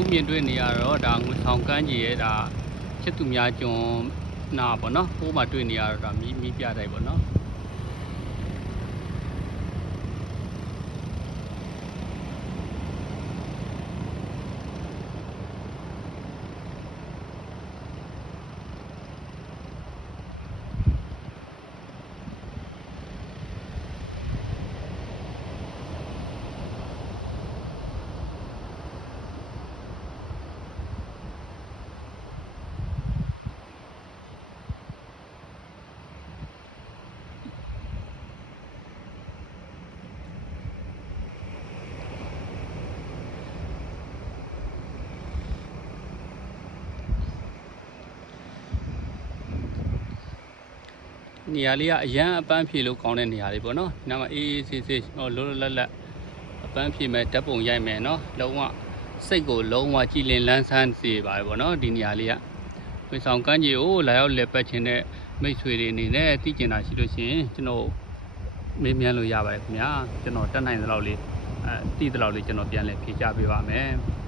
ခုမြင်တွေ့နေရတော့ဒါငွေဆောင်ကန်းကြီးရဲ့ဒါချစ်သူများကျွန်းနာပေါ့နော်ဟိုးမှာတွေ့နေရတော့ဒါမီးမီးပြတိုက်ပေါ့နော် နေရာလေးကအရန်အပန်းဖြေလို့ကောင်းတဲ့နေရာလေးပေါ့နော်။နာမအေးအေးဆေးဆေးဟိုလောလောလတ်လတ်အပန်းဖြေမဲ့ဓာတ်ပုံရိုက်မယ်နော်။လုံးဝစိတ်ကိုလုံးဝကြည်လင်လန်းဆန်းစေပါတယ်ပေါ့နော်ဒီနေရာလေးက။ဝေဆောင်ကန်းကြီးကိုလာရောက်လက်ပတ်ခြင်းတဲ့မိတ်ဆွေတွေအနေနဲ့သိကျင်တာရှိလို့ရှိရင်ကျွန်တော်မေးမြန်းလို့ရပါတယ်ခင်ဗျာ။ကျွန်တော်တက်နိုင်သလောက်လေးအဲသိသလောက်လေးကျွန်တော်ပြန်လည်ဖြေချပေးပါမယ်။